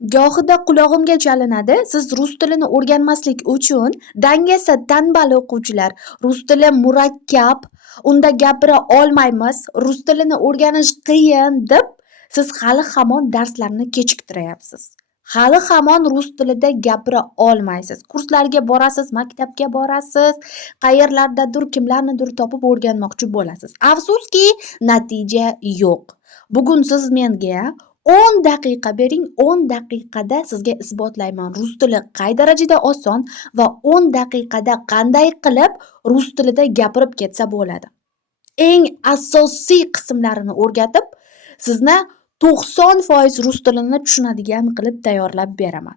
Gohida qulog'imga chalinadi, siz rus tilini o'rganmaslik uchun dangasa tanbal o'quvchilar, rus tili murakkab, unda gapira olmaymiz, rus tilini o'rganish qiyin deb siz hali hamon darslarni kechiktiryapsiz. Hali hamon rus tilida gapira olmaysiz. Kurslarga borasiz, maktabga borasiz, qayerlardadir kimlarnidir topib o'rganmoqchi bo'lasiz. Afsuski, natija yo'q. Bugun siz menga 10 daqiqa bering, 10 daqiqada sizga isbotlayman rus tili qay darajada oson va 10 daqiqada qanday qilib rus tilida gapirib ketsa bo'ladi. Eng asosiy qismlarini o'rgatib, sizni 90% rus tilini tushunadigan qilib tayyorlab beraman.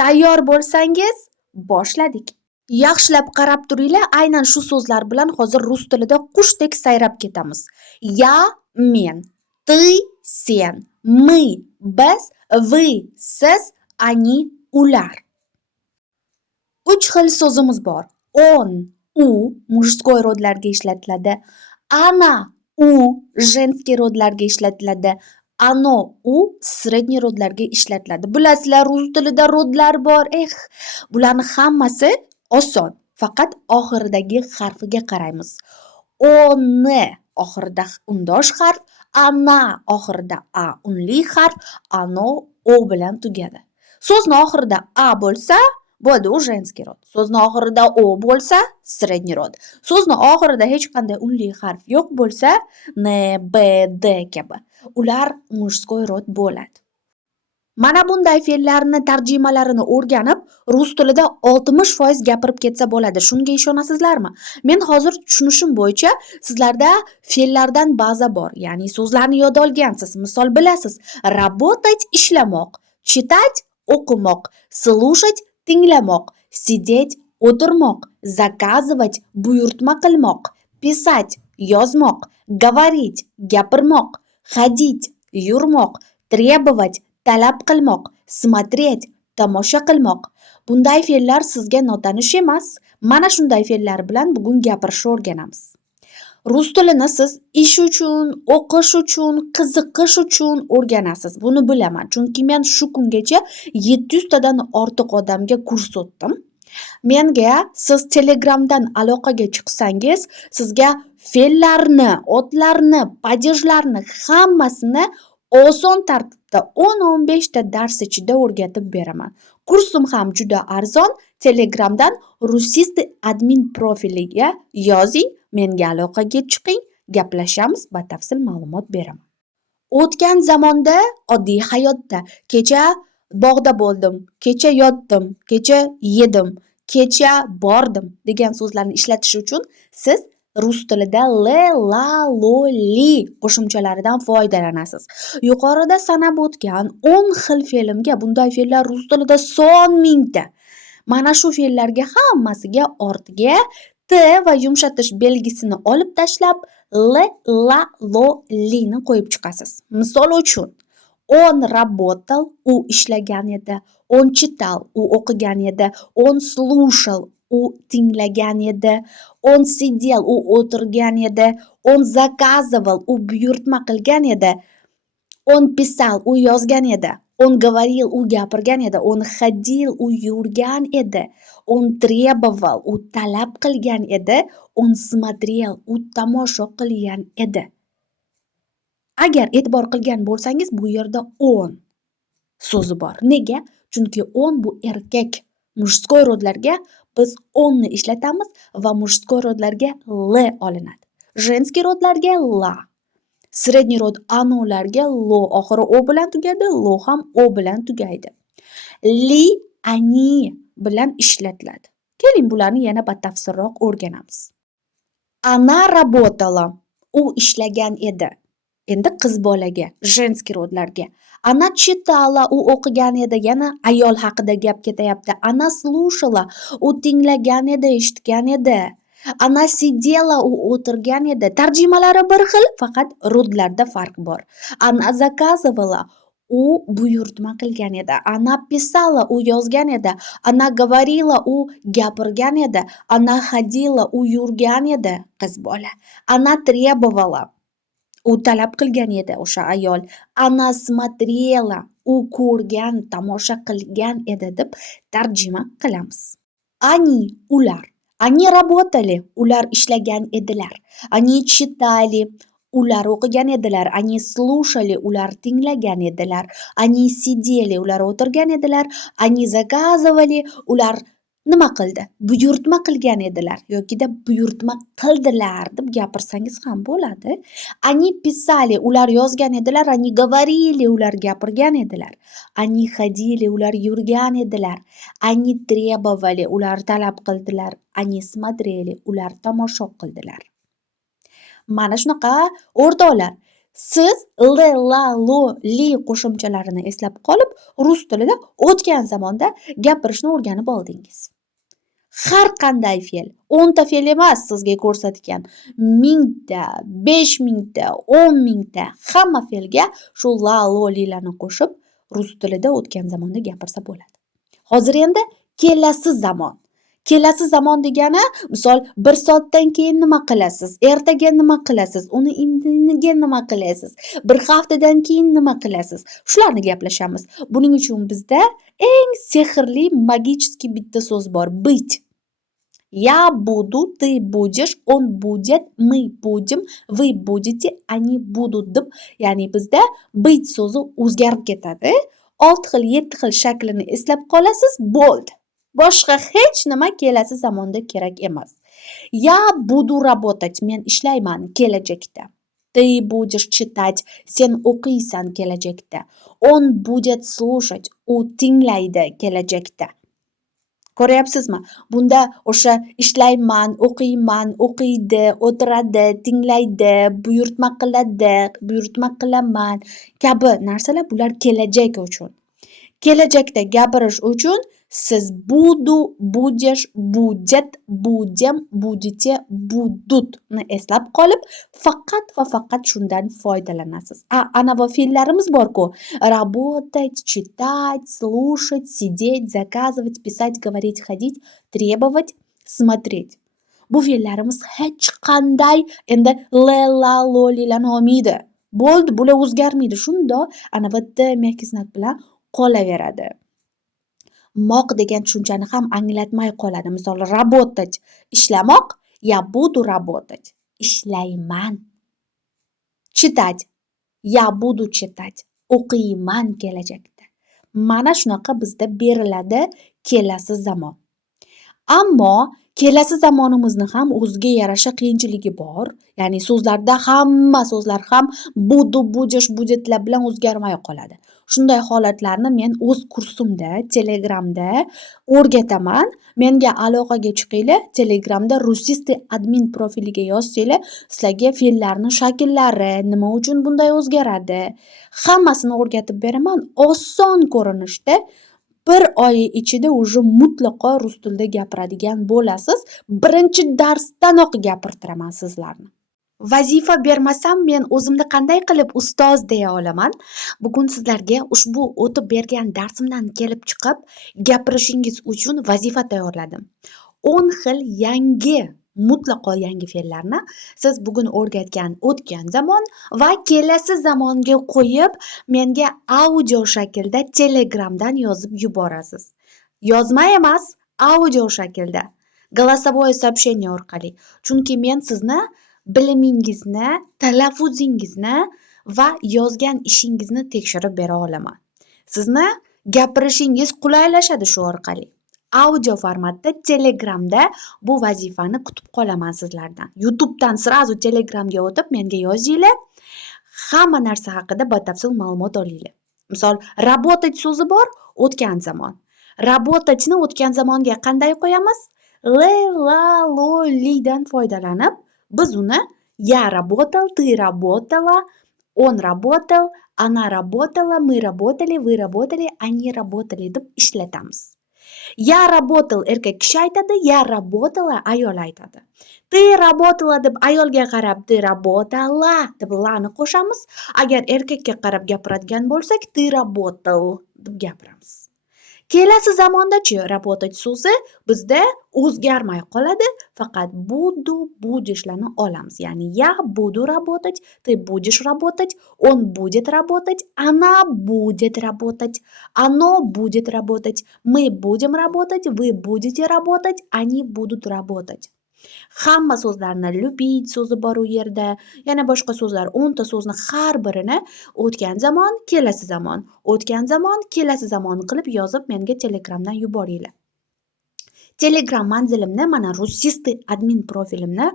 Tayyor bo'lsangiz, boshladik. Yaxshilab qarab turinglar, aynan shu so'zlar bilan hozir rus tilida qushdek sayrab ketamiz. Я, men, ты, sen, мы, biz, вы, siz, они, ular. 3 xil so'zimiz bor. On, u mujskoy rodlarga ishlatiladi. Ana, u женский rodlarga ishlatiladi. Ano, u средний rodlarga ishlatiladi. Bilasizlar, rus tilida rodlar bor. Bularning hammasi oson. Faqat oxiridagi harfiga qaraymiz. Oni oxirida undosh harf, ana oxirida a unli harf, ano o bilan tugadi. So'zni oxirida a bo'lsa, bo'ldi, u женский rod. So'zni oxirida o bo'lsa, средний rod. So'zni oxirida hech qanday unli harf yo'q bo'lsa, n, b, d kabi, ular mujskoy rod bo'ladi. Mana bunday fe'llarni tarjimalarini o'rganib, rus tilida 60% gapirib ketsa bo'ladi. Shunga ishonasizlarmi? Men hozir tushunishim bo'yicha sizlarda fe'llardan baza bor. Ya'ni so'zlarni yod olgansiz. Misol bilasiz: работать ishlamoq, читать o'qimoq, слушать tinglamoq, сидеть o'tirmoq, заказывать buyurtma qilmoq, писать yozmoq, говорить gapirmoq, ходить yurmoq, требовать talab qilmoq, смотреть tomosha qilmoq. Bunday fe'llar sizga notanish emas. Mana shunday fe'llar bilan bugun gapirishni o'rganamiz. Rus tilini siz ish uchun, o'qish uchun, qiziqish uchun o'rganasiz. Buni bilaman, chunki men shu kungacha 700 tadan ortiq odamga kurs o'tdim. Menga siz Telegramdan aloqaga chiqsangiz, sizga fe'llarni, otlarni, padejlarni hammasini oson tartibda 10-15 ta dars ichida o'rgatib beraman. Kursim ham juda arzon. Telegramdan Rusisti admin profiliga yozing, menga aloqaga chiqing, gaplashamiz, batafsil ma'lumot beraman. O'tgan zamonda, oddiy hayotda kecha bog'da bo'ldim, kecha yotdim, kecha yedim, kecha bordim degan so'zlarni ishlatish uchun siz rus tilida l, la, lo, li qo'shimchalaridan foydalanasiz. Yuqorida sanab o'tgan 10 xil fe'limga bunday fe'llar rus tilida son mingta. Mana shu fe'llarga hammasiga ortiga t va yumshatish belgisini olib tashlab l, la, lo, li ni qo'yib chiqasiz. Misol uchun, on работал, u ishlagan edi. On читал, u o'qigan edi. On слушал, u tinglagan edi. On сидел, u o'tirgan edi. On заказывал, u buyurtma qilgan edi. On писал, u yozgan edi. On говорил, u gapirgan edi. On ходил, u yurgan edi. On требовал, u talab qilgan edi. On смотрел, u tomosha qilgan edi. Agar e'tibor qilgan bo'lsangiz, bu yerda on so'zi bor. Nega? Chunki on bu erkak. Mujskoy rodlarga biz onni ishlatamiz va mujskoy rodlarga l olinadi. Женский rodlarga la. Средний rod anolarga lo oxiri o bilan tugadi, lo ham o bilan tugaydi. Li, ani bilan ishlatiladi. Keling, bularni yana batafsilroq o'rganamiz. Она работала, u ishlagan edi. Endi qiz bolaga, женский rodlarga. Она читала, u o'qigan edi. Yana ayol haqida gap ketyapti. Она слушала, u tinglagan edi, eshitgan edi. Она сидела, u o'tirgan edi. Tarjimalari bir xil, faqat rodlarda farq bor. Она заказывала, u buyurtma qilgan edi. Она писала, u yozgan edi. Она говорила, u gapirgan edi. Она ходила, u yurgan edi, qiz bola. Она требовала, u talab qilgan edi, o'sha ayol. Она смотрела, u ko'rgan, tomosha qilgan edi deb tarjima qilamiz. Они ular, они работали ular ishlagan edilar, они читали ular o'qigan edilar, они слушали ular tinglagan edilar, они сидели ular o'tirgan edilar, они заказывали ular nima qildi? Buyurtma qilgan edilar yokida buyurtma qildilar deb gapirsangiz ham bo'ladi. Они писали ular yozgan edilar, они говорили ular gapirgan edilar, они ходили ular yurgan edilar, они требовали ular talab qildilar, они смотрели ular tomosha qildilar. Mana shunaqa o'rtoqlar, siz l, la, lo, li qo'shimchalarini eslab qolib, rus tilida o'tgan zamonda gapirishni o'rganib oldingiz. Har qanday fe'l, 10 ta fe'l emas sizga ko'rsatgan, 1000 ta, 5000 ta, 10 000 ta hamma fe'lga shu la, lo, lilarni qo'shib rus tilida o'tgan zamonda gapirsa bo'ladi. Hozir endi kelasi zamon. Kelasi zamon degani, misol 1 soatdan keyin nima qilasiz? Ertaga nima qilasiz? Uni indiniga nima qilasiz? 1 haftadan keyin nima qilasiz? Shularni gaplashamiz. Buning uchun bizda eng sehrli magiический bitta so'z bor, быть. Я буду, ты будешь, он будет, мы будем, вы будете, они будут deb, ya'ni bizda быть so'zi o'zgarib ketadi. 6 xil, 7 xil shaklini eslab qolasiz, bo'ldi. Boshqa hech nima kelasi zamonda kerak emas. Я буду работать, men ishlayman kelajakda. Ты будешь читать, sen o'qiysan kelajakda. Он будет слушать, u tinglaydi kelajakda. Ko'ryapsizmi? Bunda o'sha ishlayman, o'qiyman, o'qiydi, o'tiradi, tinglaydi, buyurtma qiladi, buyurtma qilaman kabi narsalar bular kelajak uchun. Kelajakda gapirish uchun siz budu, будешь, будет, будем, будете, будут ni eslab qolib, faqat va faqat shundan foydalanasiz. Anavi fe'llarimiz bor-ku: работать, читать, слушать, сидеть, заказывать, писать, говорить, ходить, требовать, смотреть. Bu fe'llarimiz hech qanday endi le, la, lo, lilarni olmaydi. Bo'ldi, bular o'zgarmaydi. Shundoq anavi t mehkiznak bilan qolaveradi. Moq degan tushunchani ham anglatmay qoladi. Misol, работать ishlamoq, я буду работать, ishlayman. Chitать, я буду читать, o'qiyman kelajakda. Mana shunaqa bizda beriladi kelasi zamon. Ammo kelasi zamonimizni ham o'ziga yarasha qiyinchiligi bor. Ya'ni so'zlarda hamma so'zlar ham budu, будешь, budetlar bilan o'zgarmay qoladi. Shunday holatlarni men o'z kursimda, Telegramda o'rgataman. Menga aloqaga chiqinglar. Telegramda Rusisti admin profiliga yozsanglar, sizlarga fe'llarning shakllari, nima uchun bunday o'zgaradi, hammasini o'rgatib beraman. Oson ko'rinishda 1 oy ichida уже mutlaqo rus tilida gapiradigan bo'lasiz. Birinchi darsdanoq gapirtiraman sizlarni. Vazifa bermasam men o'zimni qanday qilib ustoz deya olaman? Bugun sizlarga ushbu o'tib bergan darsimdan kelib chiqib gapirishingiz uchun vazifa tayyorladim. 10 xil yangi, mutlaqo yangi fe'llarni siz bugun o'rgatgan o'tgan zamon va kelasi zamonga qo'yib, menga audio shaklda Telegramdan yozib yuborasiz. Yozma emas, audio shaklda, голосовое сообщение orqali. Chunki men sizni bilimingizni, talaffuzingizni va yozgan ishingizni tekshirib bera olaman. Sizni gapirishingiz qulaylashadi shu orqali. Audio formatda Telegramda bu vazifani kutib qolaman sizlardan. YouTubedan srazu Telegramga o'tib menga yozinglar. Hamma narsa haqida batafsil ma'lumot olinglar. Misol, работать so'zi bor, o'tgan zamon. Работать-ni o'tgan zamonga qanday qo'yamiz? Le, la, lo, lidan foydalanib biz uni я работал, ты работала, он работал, она работала, мы работали, вы работали, они работали deb ishlatamiz. Я работал erkak kishi aytadi, я работала ayol aytadi. Ты работала deb ayolga qarab ты работала deb lani qo'shamiz. Agar erkakka qarab gapiradigan bo'lsak, ты работал deb gapiramiz. Kelasi zamonda-chi работать so'zi bizda o'zgarmay qoladi, faqat буду, будешь”larni olamiz. Ya'ni я буду работать, ты будешь работать, он будет работать, она будет работать, оно будет работать, мы будем работать, вы будете работать, они будут работать. Hamma so'zlarni любить so'zi bor u yerda. Yana boshqa so'zlar 10 ta so'zni har birini o'tgan zamon, kelasi zamon, o'tgan zamon, kelasi zamon qilib yozib menga Telegramdan yuboringlar. Telegram manzilimni mana Rusisti admin profilimni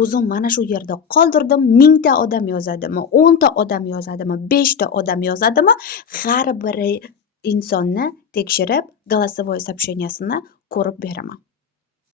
o'zim mana shu yerda qoldirdim. 1000 ta odam yozadimi, 10 ta odam yozadimi, 5 ta odam yozadimi, har biri insonni tekshirib, голосовой сообщениесini ko'rib beraman.